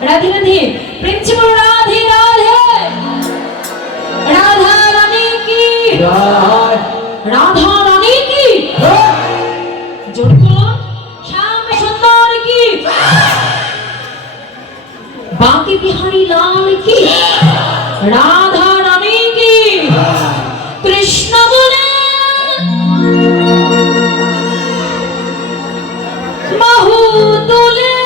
राधे राधे प्रेम से बोलो राधे राधे राधा रानी की राधा रानी की जोड़ बोलो श्याम सुंदर की बांके बिहारी लाल की राधा रानी की कृष्ण बोले महू तुले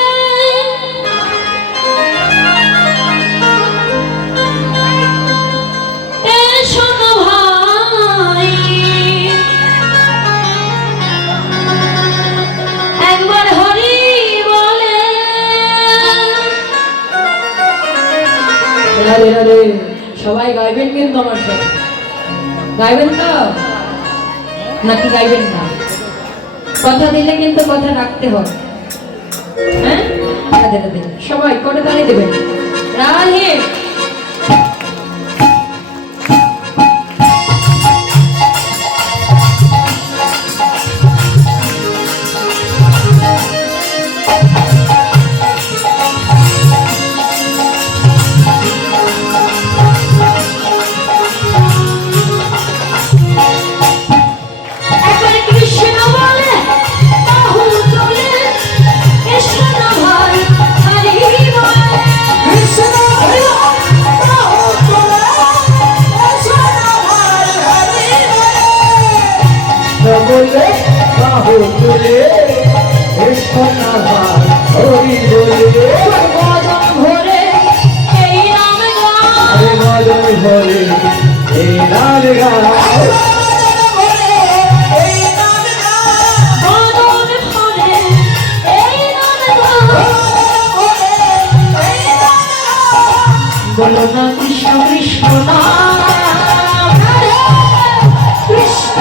আরে আরে সবাই গাইবেন কিন্তু আমার সাথে গাইবেন তো নাকি গাইবেন না কথা দিলে কিন্তু কথা রাখতে হবে হ্যাঁ রাধে রাধে সবাই করে তালি দেবেন রাধে बोले बाहु तुले कृष्ण नाम हरि बोले बदन भरे এই নাম গান अरे बदन भरे हे नाम गान बोलो ना कृष्ण कृष्ण नाम कृष्ण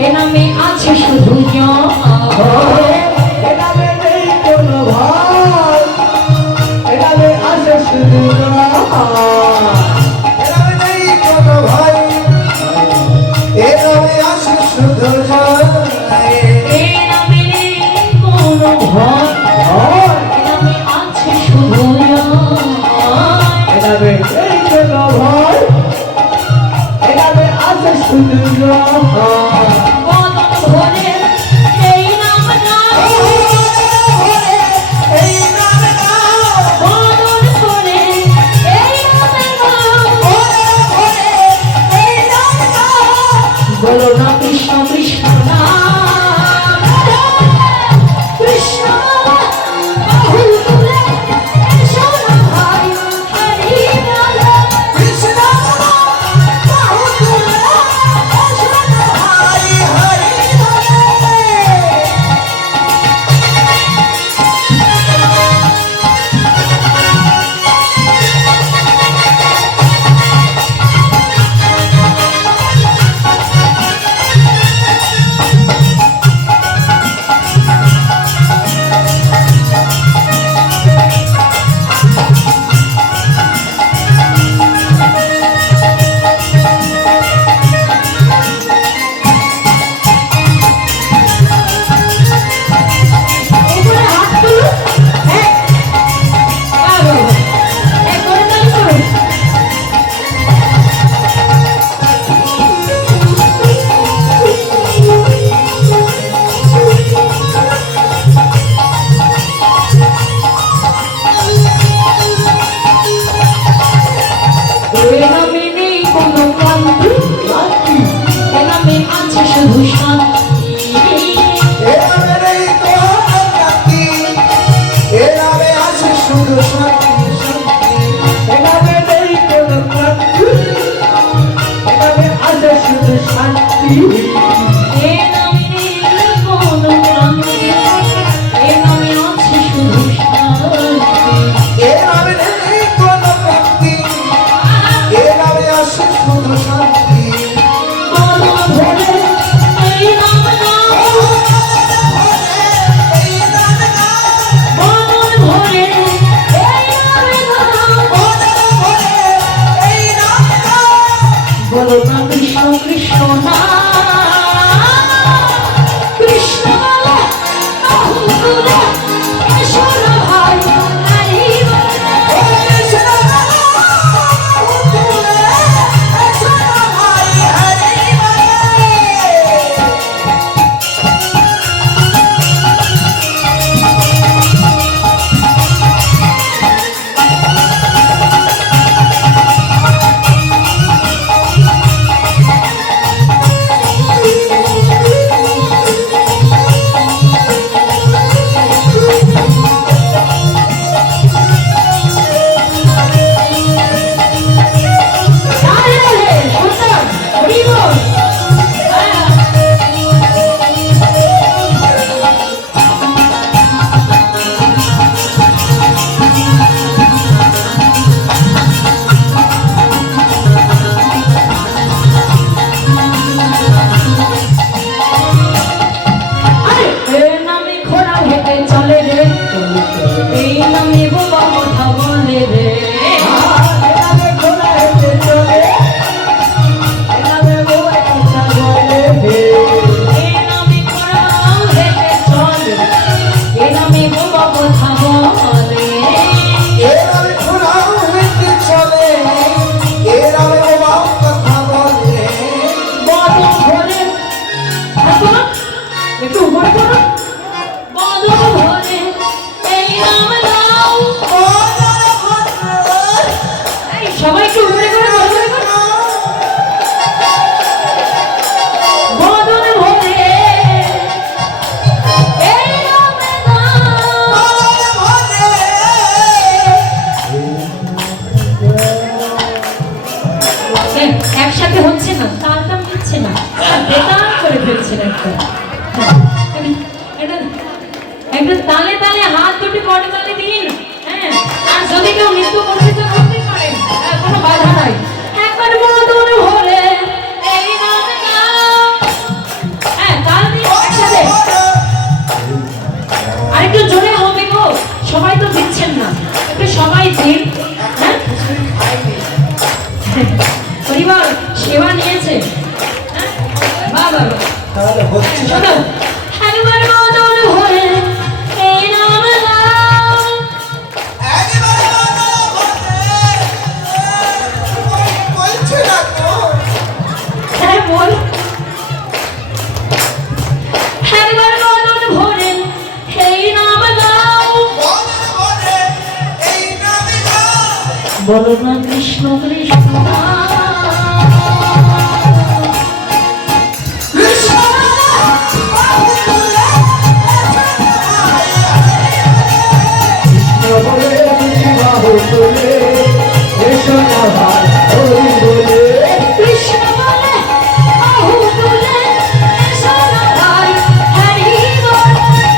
এ নামে আছে শুধু জয় এ নামে নেই কোনো ভয় এ নামে আছে শুধু জয় এ নামে নেই কোনো ভয় এ নামে আছে শুধু জয় এ নামে নেই কোনো ভয় এ নামে আছে শুধু জয় এ নামে নেই কোনো ভয় এ নামে আছে শুধু জয় বদন ভরে এই নাম গান বদন ভরে এই নাম গান বলো না কৃষ্ণ কৃষ্ণ নাম কৃষ্ণ বাহু তুলে এসো না ভাই হরি বলো কৃষ্ণ বাহু তুলে এসো না ভাই হরি উপরে হাত তুলুন এক এক করে তালি করুন এ নামে নেই কোনো ক্লান্তি এ নামে আছে শুধু শান্তি এ নামে নেই কোনো শান্তি এ নামে আছে শুধু শান্তি এ নামে নেই কোনো ক্লান্তি, এ নামে আছে শুধু শান্তি। এ নামে নেই কোনো মুক্তি, এ নামে আছে শুধু শান্তি। বদন ভরে এই নাম নাও, বদন ভরে এই নাম নাও। বলো না কৃষ্ণ কৃষ্ণ না, কৃষ্ণ বলে অহুতুলে এসো না ভাই হরি বলে। এ নামে ঘোড়া হেঁটে চলে রে, এই নামে বোবা কথা বলে রে। এ নামে ঘোড়া হেঁটে চলে, এ নামে বোবা কথা বলে হে। এ নামে ঘোড়া হেঁটে চলে, এ নামে বোবা কথা বলে। এ নামে ঘোড়া হেঁটে চলে, এ নামে বোবা কথা বলে। বদন ভরে হাসো না, একটু উপরে করো। বদন ভরে এই নাম নাও। এই সবাই একটু উপরে করে বদন করো। বদন ভরে এই নাম নাও। একসাথে হচ্ছে না, তালটা মিলছে না, বেকার করে ফেলছেন একটা। একটা তালে তালে হাত দুটি করে তালে দিন। হ্যাঁ, আর যদি কেউ নৃত্য করতে চান করতে পারেন, কোনো বাধা নাই। একবার বদন ভরে এই নাম নাও। হ্যাঁ, তাল দিন একসাথে। আরেকটু জোরে হবে গো, সবাই তো দিচ্ছেন না, একটু সবাই দিন। হ্যাঁ, পরিবার সেবা নিয়েছে। হ্যাঁ, বাবা তাহলে হচ্ছে না। শোনো, একবার বদন ভরে এই নাম নাও। বলছে না তো। হ্যাঁ বল। একবার বদন ভরে এই নাম নাও। বলো না কৃষ্ণ কৃষ্ণ না, বলে বাহু তোলে, এসো না ভাই হরি বলে। কৃষ্ণ বলে বাহু তুলে এসো না ভাই হরি বলে।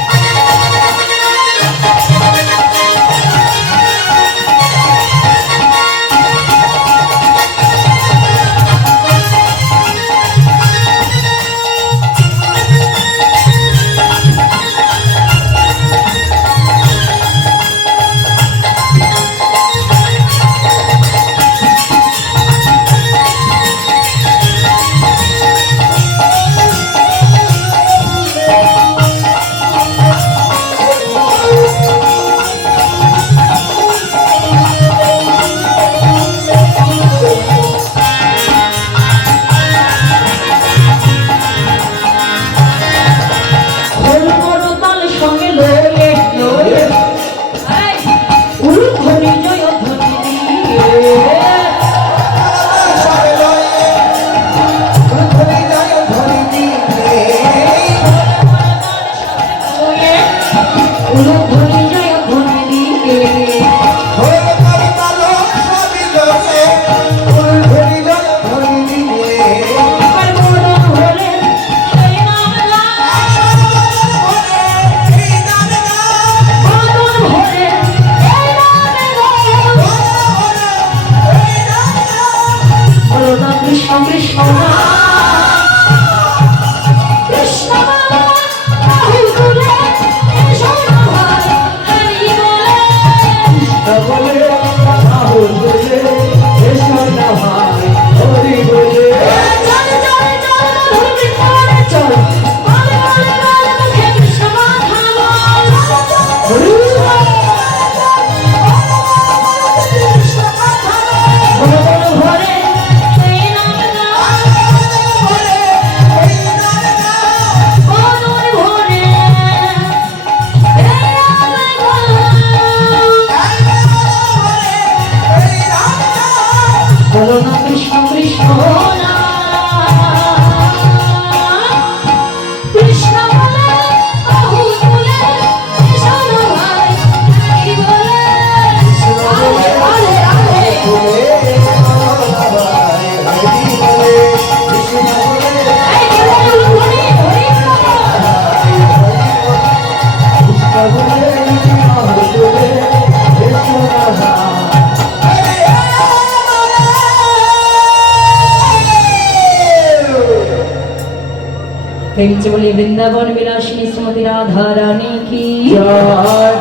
প্রেমচে বলে বৃন্দাবন বিলাসিনী শ্রীমতী রাধা রানী কি জয়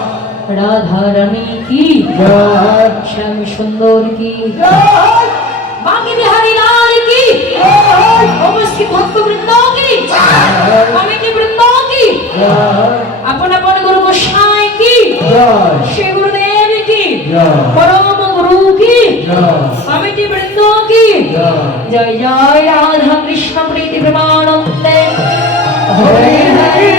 রাধা রানী কি জয় শ্যাম সুন্দর কি জয় বাঁকে বিহারী লাল কি উপস্থিত ভক্ত বৃন্দ কি কমিটি বৃন্দ কি জয় আপন আপন গুরু গোসাই কি জয় শ্রী গুরুদেব কি জয় পরম গুরু কি জয় কমিটি বৃন্দ কি জয় জয় জয় রাধা কৃষ্ণ প্রীতি প্রেমানন্দে হরি হরি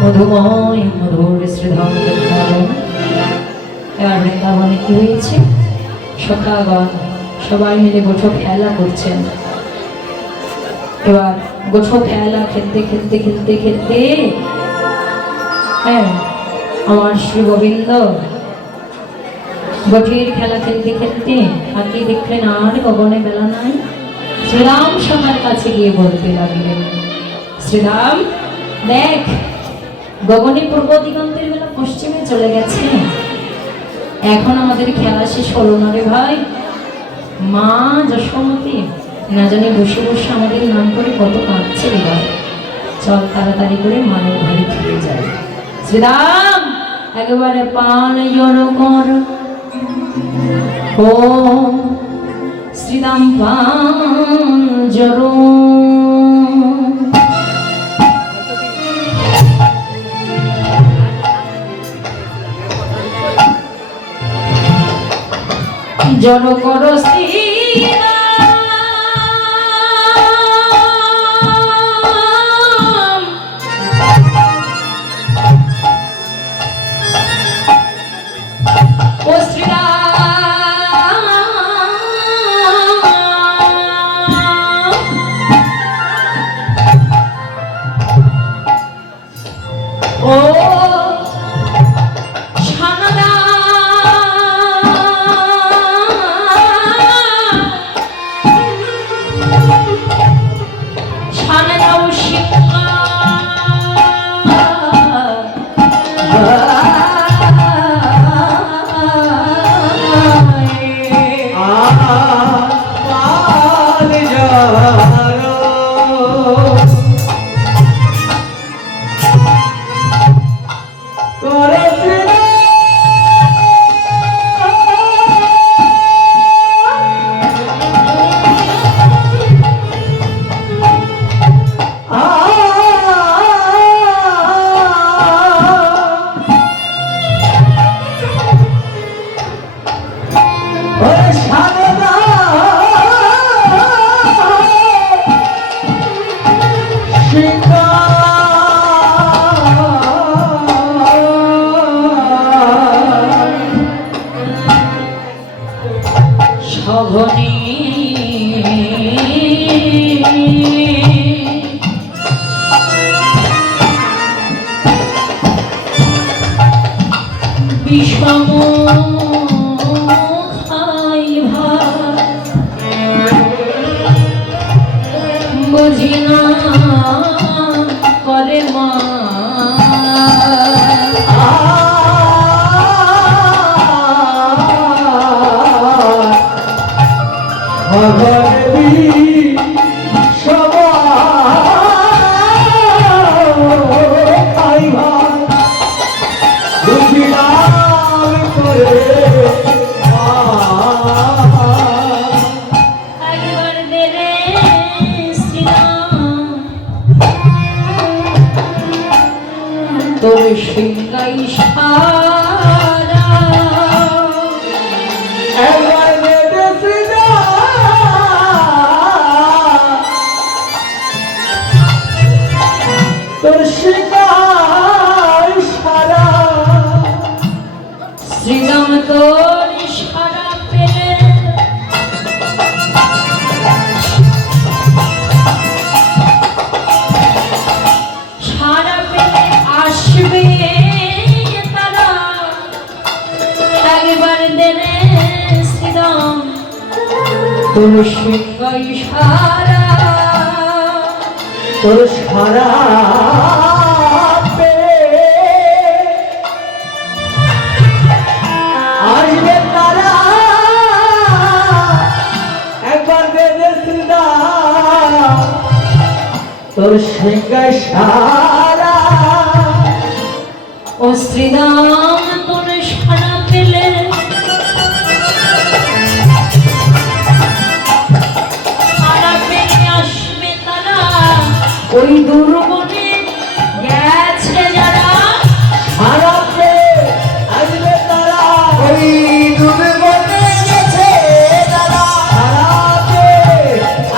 মধুময় মধুর শ্রীধাম বৃন্দাবন। এবার বৃন্দাবনে কি হয়েছে? সখাগণ সবাই মিলে গোঠো খেলা করছেন। এবার গোঠো খেলা খেলতে খেলতে খেলতে খেলতে হ্যাঁ আমার শ্রী গোবিন্দ গোঠের খেলা খেলতে খেলতে তাকে দেখলেন আর গগনে বেলা নাই। শ্রীরাম সবার কাছে গিয়ে বলতে লাগলেন, শ্রীরাম দেখ গগনে পূর্ব দিগন্তের বেলা পশ্চিমে চলে গেছে, এখন আমাদের খেলা শেষ হলো না রে ভাই। মা যশোমতী না জানি বসে বসে আমাদের নাম করে কত কাঁদছে রে ভাই, চল তাড়াতাড়ি করে মায়ের ঘরে ফিরে যায়। শ্রীরাম একেবারে পান জড়ো কর, ও শ্রীরাম পান জড়ো। জড়ো কর শ্রীরাম, ও শ্রীরাম ও ছানাদা ছানাদাও শিক্ষা পাল যারো করে সঘনে বিষম খাই ভাত বুঝি না করে মা ভগবতী সবাই খাই ভাই বুঝিলাম করে একবার দে রে শ্রীরাম তোর সিংহাই সারা একবার নেবে শ্রীদা তোর শিকার সারা শ্রীরাম তোর সারা পেলে সারা পেলে আসবে তারা একবার দেনে শ্রীরাম তোর সিংহাই সারা তোর সারা পেলে শ্রীরাম তোর সারা পেলে সারা পেলে আসবে তারা ওই দুর্গনে গেছে যারা হারাতে আসবে তারা ওই দুর্গনে গেছে তারা, হারাতে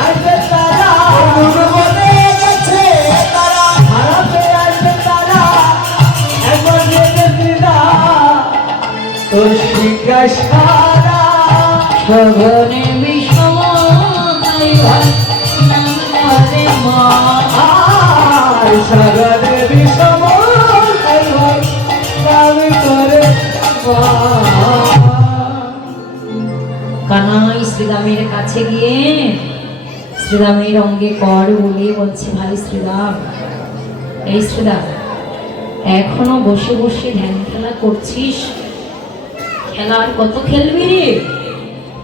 আসবে তারা দুর্গনে গেছে তারা, হারাতে আসবে তারা একবার দেখেছি না তোর জিজ্ঞাসারা সগনে বিষম নাম করে মা আর সাগরে বিষম আমি করে কানাই শ্রীরামের কাছে গিয়ে শ্রীরামের অঙ্গে কর বলে বলছে, ভাই শ্রীরাম, এই শ্রীরাম, এখনো বসে বসে ধ্যান খেলা করছিস? খেলা আর কত খেলবি রে?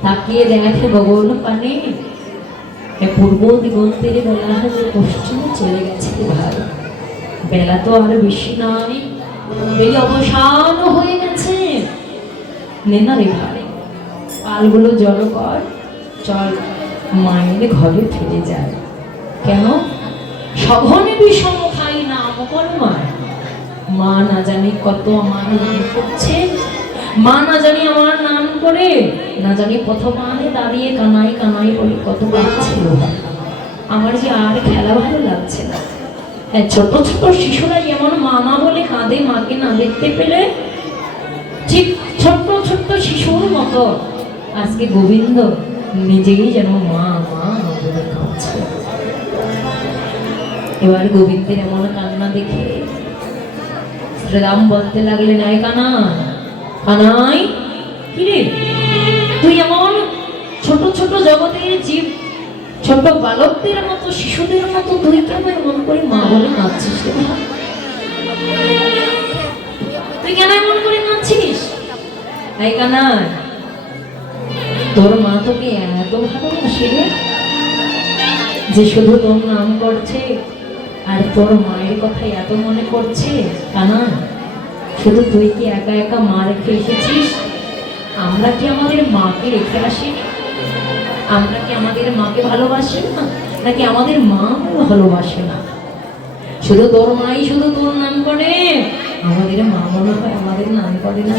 তাকিয়ে দেখে গগন পানে পূর্ব দিগন্তের বেলা হয়ে পশ্চিমে চলে গেছে রে ভাই। বেলা তো আর বেশি নাই, বেলা অবসান হয়ে গেছে। নে না রে ভাই, পালগুলো জড়ো কর, চল মায়ের ঘরে ফিরে যায়। কেন? সঘনে বিষম খাই নাম কর মায়। মা না জানি কত আমার নাম করছে, মা না জানি আমার নাম করে, না জানি প্রথমানে দাঁড়িয়ে কানাই কানাই বলে কত লাগছিল। আমার যে আর খেলা ভালো লাগছে না। ছোট ছোট শিশুরা যেমন মামা বলে কাঁদে মাকে না দেখতে পেলে, ঠিক ছোট্ট ছোট্ট শিশুর মতো আজকে গোবিন্দ নিজেই যেন মা মা বলে কাঁদছে। এবার গোবিন্দের এমন কান্না দেখে শ্রীরাম বলতে লাগলেন, আয় কানাই, কানাই, কিরে তুই এমন ছোট ছোট জগতের জীব, ছোট বালকদের মতো, শিশুদের মতো তুই কেন এমন করে মা বলে কাঁদছিস রে ভাই? তুই কেন এমন করে কাঁদছিস? এই কানাই, তোর মা তোকে এত ভালোবাসে রে, যে শুধু তোর নাম করছে আর তোর মায়ের কথা এত মনে করছে। কানাই, শুধু তুই কি একা একা মা রেখে এসেছিস? আমরা কি আমাদের মাকে রেখে আসি? আমরা কি আমাদের মাকে ভালোবাসি না, নাকি আমাদের মা ভালোবাসে না? শুধু তোর মাই শুধু তোর নাম করে, আমাদের মা মনে হয় আমাদের নাম করে না।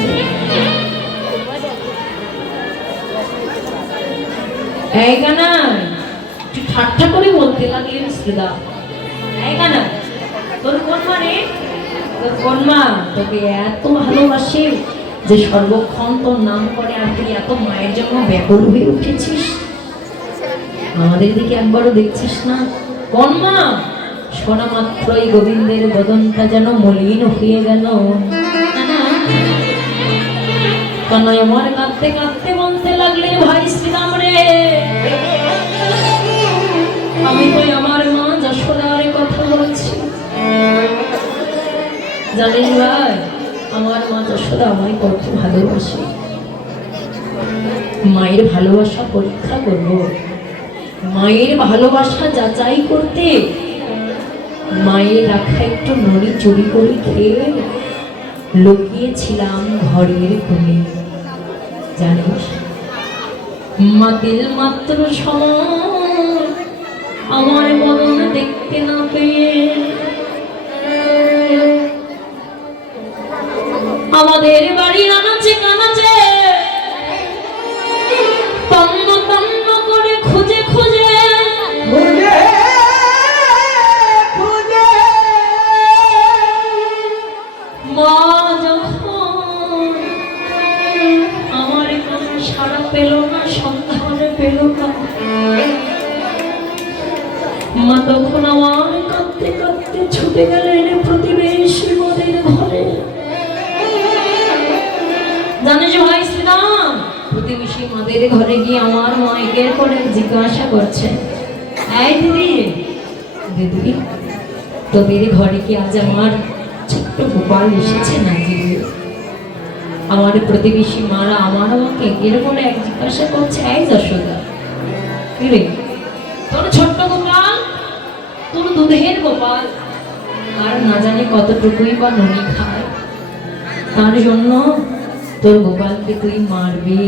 এই কানাই, তুই ঠাট্টা করে বলতে লাগলেন শ্রীরাম। এই কানাই, তোর কোন মা রে? তোর কোন মা তোকে এত ভালোবাসে যে সর্বক্ষণ তোর নাম করে, আর তুই এত মায়ের জন্য ব্যাকুল হয়ে উঠেছিস? আমাদের দিকে একবারও দেখছিস না? কোন মা? শোনা মাত্রই গোবিন্দের বদনটা যেন মলিন হয়ে গেল। কানাই আমার কাঁদতে কাঁদতে বলতে লাগলেন, ভাই শ্রীরাম রে, আমি তো আমার মা যশোদার কথা বলছি। জানিস ভাই, আমার মা যশোদা আমায় কত ভালোবাসে। মায়ের ভালোবাসা পরীক্ষা করব, মায়ের ভালোবাসা যাচাই করতে মায়ের রাখা একটু নড়ি চুরি করে খেয়ে লুকিয়েছিলাম ঘরের কোণে। জানিস, মাতিল মাত্র সময় আমার বদন দেখতে না পেয়ে আমাদের বাড়ির আনাচে কানাচে তন্ন তন্ন করে খুঁজে খুঁজে খুঁজে খুঁজে মা যখন আমার কোনো সাড়া পেল না, সন্ধানে পেল না, মা তখন আমার কাঁদতে কাঁদতে ছুটে গেলেন প্রতিবেশী মোদের ঘরে। জানিস ভাই শ্রীরাম, প্রতিবেশী মাদের ঘরে গিয়ে আমার মায়ের করে জিজ্ঞাসা করছে, এই দিদি, দিদি তোদের ঘরে কি আজ আমার ছোট্ট গোপাল এসেছে নাকি? আমার প্রতিবেশী মারা আমার আমাকে এরকম এক জিজ্ঞাসা করছে, এই যশোদা, কি রে তোর ছোট্ট গোপাল, তোর দুধের গোপাল, আর না জানি কতটুকুই বা ননি খায়, তার জন্য তোর গোপালকে তুই মারবি,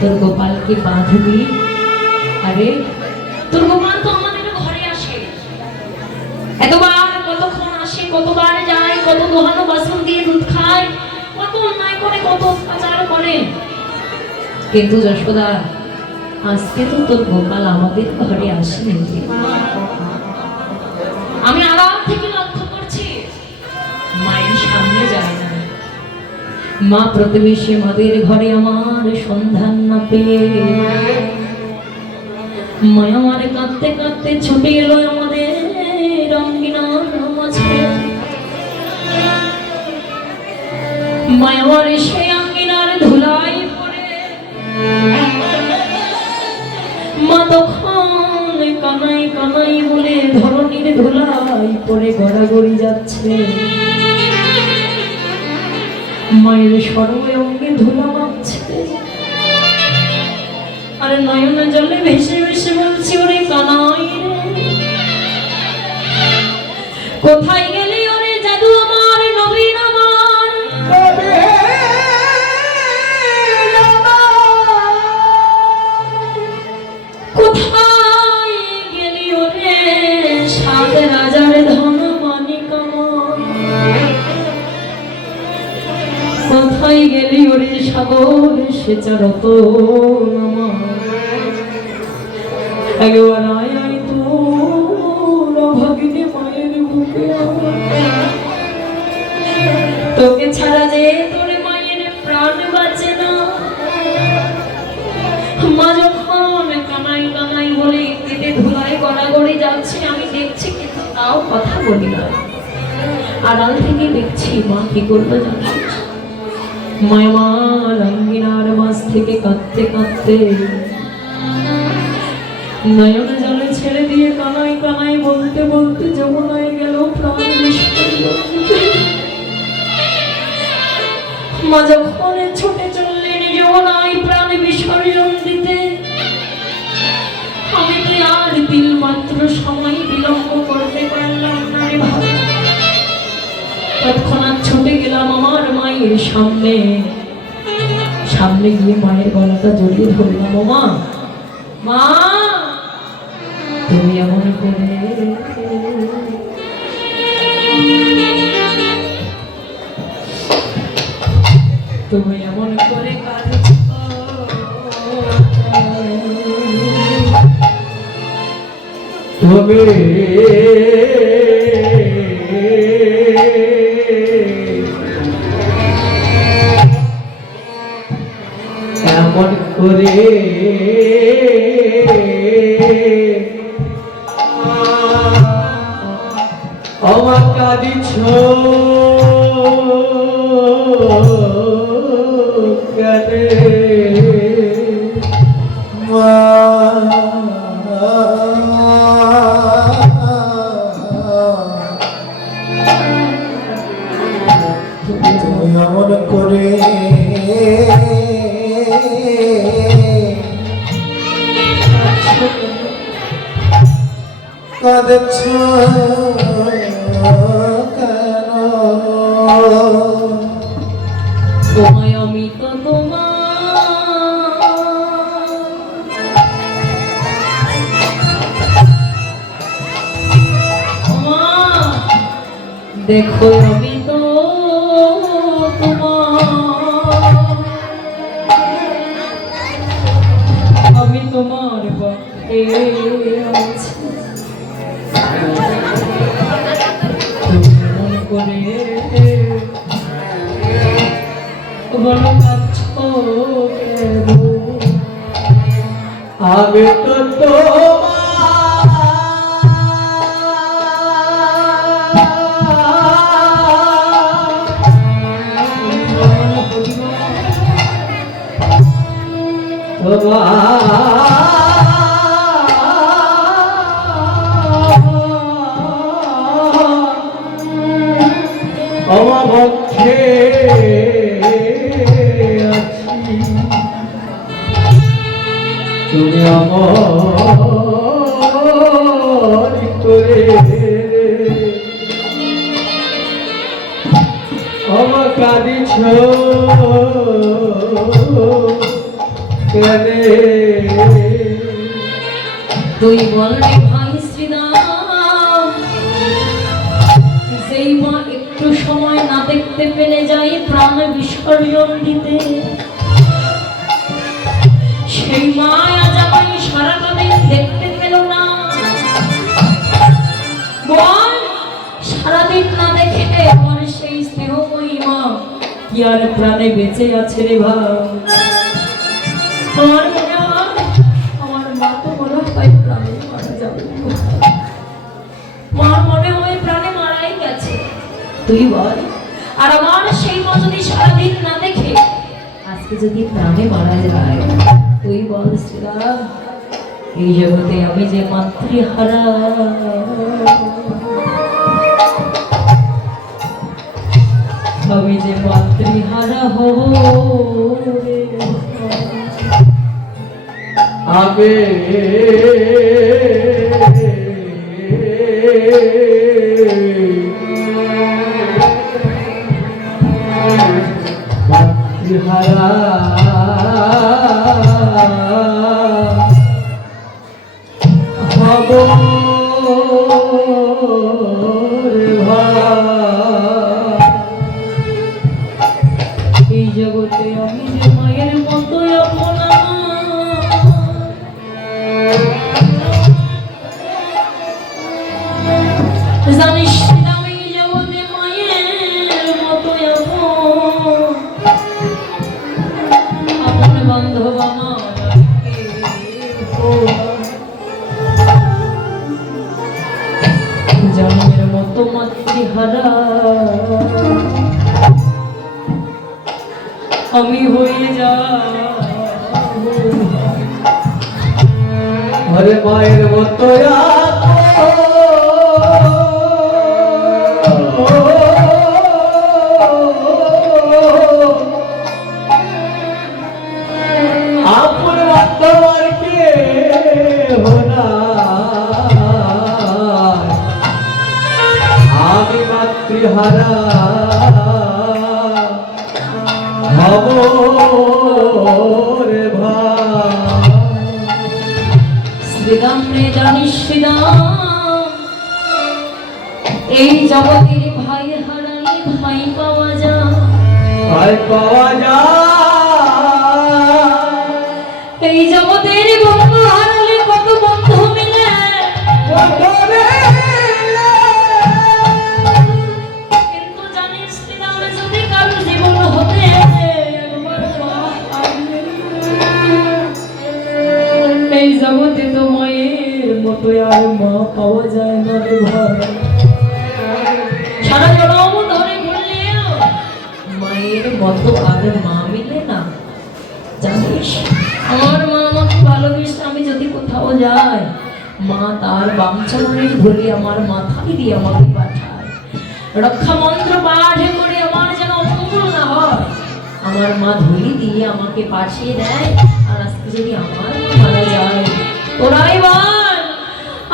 তোর গোপালকে বাঁধবি। আরে তোর গোপাল তো আমাদের ঘরে আসে, এতবার কতক্ষণ আসে, কতবার যায়, কত দোহানো বাসন দিয়ে দুধ খায়, কত অন্যায় করে, কত অত্যাচার করে, কিন্তু যশোদা আজকে তো তোর গোপাল আমাদের ঘরে আসেনি। আমি আড়াল থেকে লক্ষ্য করছি, মায়ের সামনে যায় না। মা প্রতিবেশী মাদের ঘরে আমার সন্ধান না পেয়ে মা আমার কাঁদতে কাঁদতে ছুটে এলো আমাদের রঙ্গিনার মাঝে। মা আমার সেই আঙ্গিনার ধুলাই পড়ে মা তখন কানাই কানাই বলে ধরনীর ধুলাই পড়ে গড়াগড়ি যাচ্ছে। মায়ের সর্বে অঙ্গে ধুলা মাখছে, আর নয়নে জলে ভেসে ভেসে বলছি, ওরে কানাই রে কোথায় গেলি ওরে জাদু আমার নবীন আমার, কোথায় গেলি ওরে সাত রাজার ধন মানিক আমার, কোথায় গেলি ওরে সাগর সেচারত আমার, একবার আয় আয় তোর ভাগিনী মায়ের বুকে তোকে ছাড়া যে তোর মায়ের প্রাণ বাঁচে না। মা যখন কানাই কানাই বলে কেটে ধুলায় গড়াগড়ি যাচ্ছে, আমি দেখছি কিন্তু তাও কথা বলি না, আড়াল থেকে দেখছি মা কি করবে জানিস। মায়া রঙ্গিনার মাছ থেকে কাঁদতে কাঁদতে নয়ন জলে ছেড়ে দিয়ে কানাই কানাই বলতে বলতে যমুনায় গেল প্রাণ বিসর্জন। মা যখন ছুটে চললেন যমুনায় প্রাণ বিসর্জন দিতে, আমি কি আর তিল মাত্র সময় বিলম্ব করতে পারলাম না রে ভাই। তৎক্ষণাৎ ছুটে গেলাম আমার মায়ের সামনে, সামনে গিয়ে মায়ের গলাটা জড়িয়ে ধরলাম। মা মা তুমি এমন করে তুমি এমন করে কাঁদছো, তুমি এমন করে আমার কাঁদিছ কেনে মা তুমি এমন করে কাঁদছ কেন? তোমায় আমি তো তোমার দেখো আমি তো তোমার, আমি তোমার পক্ষে আছি। তুমি মনে করে বলো কাঁদছো কেন? আমি তো আমার পক্ষে আছি, তুমি আমার করে আমার কাঁদিছ কেন তুই বল রে ভাই শ্রীরাম, যেই মা একটু সময় না দেখতে পেলে যাই প্রাণ বিসর্জন দিতে, সেই মা আজ আমায় সারাটা দিন দেখতে পেল না। বল সারাদিন না দেখে আমার সেই স্নেহময়ী মা কি আর প্রাণে বেঁচে আছে রে ভাই? আমার মনে হয় আমার মা তো মনে হয় প্রাণে মারা যাবে, মার মনে হয় প্রাণে মারাই গেছে। তুই বল, আর আমার সেই মা যদি সারাদিন না দেখে আজকে যদি প্রাণে মারা যায়, তুই বল শ্রীরাম, এই জগতে আমি যে মাতৃহারা, আমি যে মাতৃহারা হব রে। আগে মাতৃহারা হব রে ভাই, এই জগতে আমি যে মায়ের মতো আপনা, জানিস আমি এই জগতে মায়ের মতো আপন বান্ধব আমার জন্মের মতো মাতৃহারা আমি হয়ে যা। ঘরে মায়ের মতো আপন তোমার কে হোনা, আমি মাতৃহারা হব রে ভাই। শ্রীরাম রে জানিস শ্রীরাম, এই জগতের ভাই হারাই ভাই পাওয়া যায়, ভাই পাওয়া যায়, এই জগতের বন্ধু হারালে কত বন্ধু মিলে, কিন্তু জানিস শ্রীরাম যদি কারো জীবন হতে একবার মা হারালে, এই জগতে তো মায়ের মতো আর মা পাওয়া যায় না রে ভাই। সারা জনম ধরে ঘুরলেও মায়ের মতো আর মা মিলে না। জানিস আমার মা আমাকে ভালোবেসে আমি যদি কোথাও যাই, মা তার বাম চরণের ধরে আমার মাথায় দিয়ে আমাকে পাঠায়, রক্ষা মন্ত্র পাঠে করে আমার যেন অমঙ্গল না হয়, আমার মা ধরে দিয়ে আমাকে পাঠিয়ে দেয়। আর আজকে যদি আমার মা মারা যায়, তোরাই বল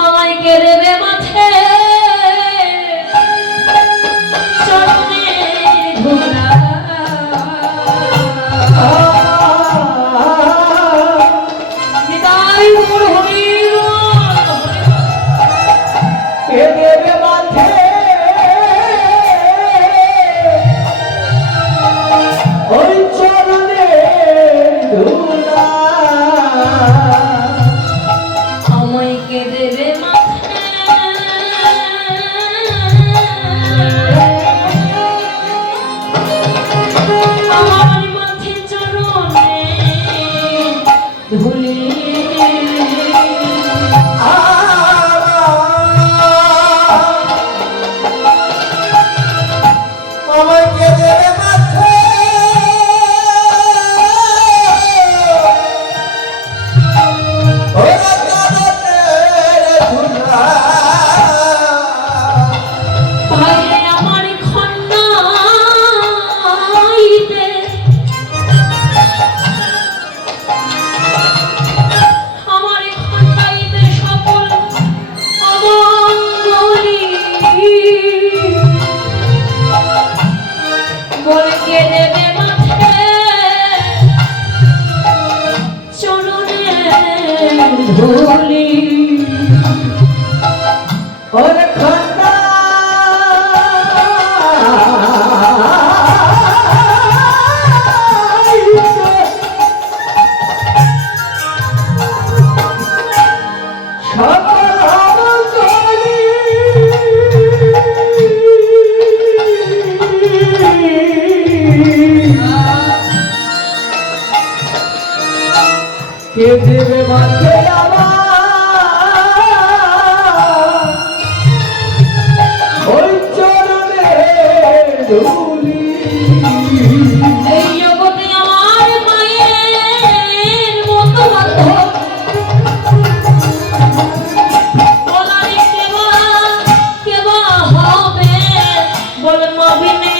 আমায় কে দেবে মাঠে চরণে ধরা, নিতাই গৌর হরি বল। কে দেবে মাঠে ওই চরণে ধুলা, আমায় কে দেবে মাঠে আমার মাথে চরণে ধুলি, আমাকে দেবে মাঠে ওরা চরণের ধুলা, ভাইরে আমার খন্ডাইতে তুলি এই জগতে আমার মায়ের মতো বান্ধব বলারে কেবা হবে বল মা বিনে